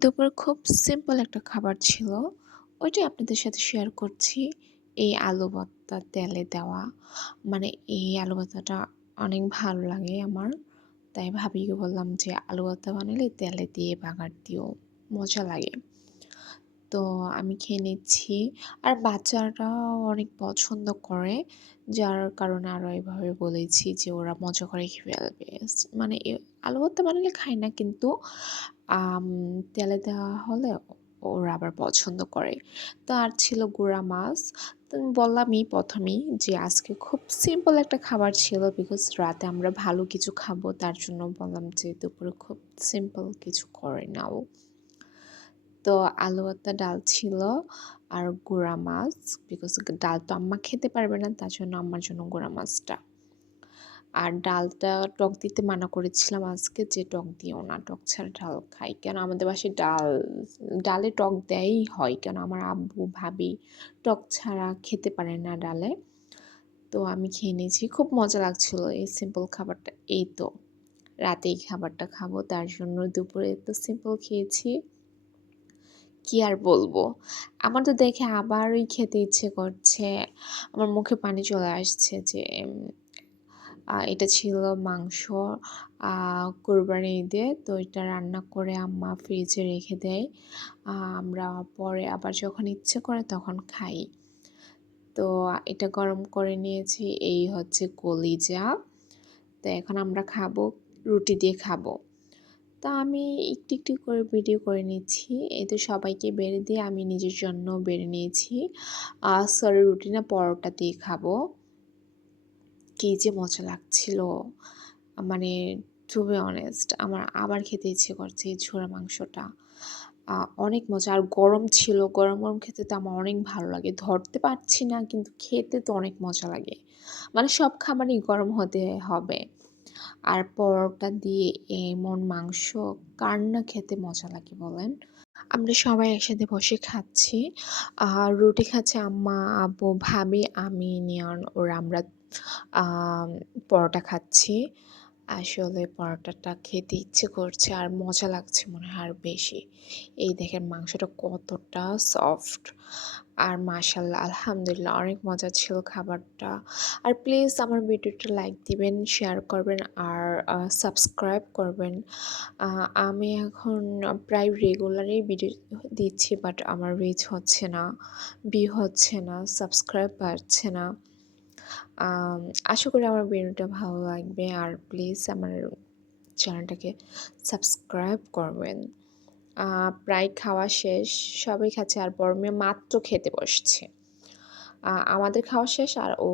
দুপুরে খুব সিম্পল একটা খাবার ছিল। ওইটাই আপনাদের সাথে শেয়ার করছি। এই আলু ভর্তা তেলে দেওয়া। মানে এই আলু ভর্তাটা অনেক ভালো লাগে আমার। তাই ভাবিকে বললাম যে, "আলু ভর্তা বানালে তেলে দিয়ে বাগার দিও, মজা লাগে।" তো আমি খেয়ে নিচ্ছি। আর বাচ্চারাও অনেক পছন্দ করে। যার কারণে আরো এভাবে বলেছি যে ওরা মজা করে খেয়ে ফেলবে। মানে আলু ভর্তা বানালে খায় না কিন্তু আম তেলে দেওয়া হলে ওরা আবার পছন্দ করে। তো আর ছিল গুঁড়া মাছ। তো আমি বললামই ১ম এই যে আজকে খুব সিম্পল একটা খাবার ছিল বিকজ রাতে আমরা ভালো কিছু খাবো। তার জন্য বললাম যে দুপুরে খুব সিম্পল কিছু করে নাও। তো আলু ভর্তা, ডাল ছিল আর গুঁড়া মাছ বিকজ ডাল তো আম্মা খেতে পারবে না তার জন্য আম্মার জন্য গুঁড়া মাছটা। আর ডালটা টক দিতে মানা করেছিলাম আজকে যে টক দিও না, টক ছাড়া ডাল খাই। কেন আমাদের বাসায় ডালে টক দেয়াই হয়। কেন আমার আব্বু, ভাবি টক ছাড়া খেতে পারে না ডালে। তো আমি খেয়ে নিয়েছি। খুব মজা লাগছিল এই সিম্পল খাবারটা। এই তো রাতে এই খাবারটা খাবো তার জন্য দুপুরে তো সিম্পল খেয়েছি। কি আর বলবো? আমার তো দেখে আবারই খেতে ইচ্ছে করছে। আমার মুখে পানি চলে আসছে যে এটা ছিল মাংস আ কোরবানির ঈদে। তো এটা রান্না করে আম্মা ফ্রিজে রেখে দেয়। আমরা পরে আবার যখন ইচ্ছে করে তখন খাই। তো এটা গরম করে নিয়েছি। এই হচ্ছে কলিজা। তো এখন আমরা খাবো, রুটি দিয়ে খাবো। তো আমি একটু করে ভিডিও করে নিচ্ছি। এই তো সবাইকে বেড়ে দিয়ে আমি নিজের জন্যও বেড়ে নিয়েছি। সরি রুটি না পরোটা দিয়ে খাবো। কি যে মজা লাগছিল! মানে টু বি অনেস্ট আমার আবার খেতে ইচ্ছে করছে এই ঝোড়া মাংসটা। অনেক মজা আর গরম ছিল। গরম, গরম খেতে তো আমার অনেক ভালো লাগে। ধরতে পারছি না কিন্তু খেতে তো অনেক মজা লাগে। মানে সব খাবারই গরম হতে হবে। আর পরোটা দিয়ে এমন মাংস কার না খেতে মজা লাগে বলেন? আমরা সবাই একসাথে বসে খাচ্ছি। রুটি খাচ্ছে আম্মা, আব্বু, ভাবি, আমি, নিয়ন ওরা আমরা আম পরোটা খাচ্ছি। আসলে পরোটাটা খেতে ইচ্ছে করছে আর মজা লাগছে মনে হয় আরো বেশি। এই দেখেন মাংসটা কতটা সফট আর মাশাআল্লাহ আলহামদুলিল্লাহ অনেক মজা ছিল খাবারটা। আর প্লিজ আমার ভিডিওটা লাইক দিবেন, শেয়ার করবেন আর সাবস্ক্রাইব করবেন। আ আমি এখন প্রায় রেগুলারই ভিডিও দিচ্ছি বাট আমার রিচ হচ্ছে না, ভিউ হচ্ছে না, সাবস্ক্রাইব বাড়ছে না। আম আশা করি আমার ভিডিওটা ভালো লাগবে আর প্লিজ আমার চ্যানেলটাকে সাবস্ক্রাইব করবেন। প্রায় খাওয়া শেষ। সবাই খাচ্ছে আর বড় মেয়ে মাত্র খেতে বসছে। আমাদের খাওয়া শেষ আর ও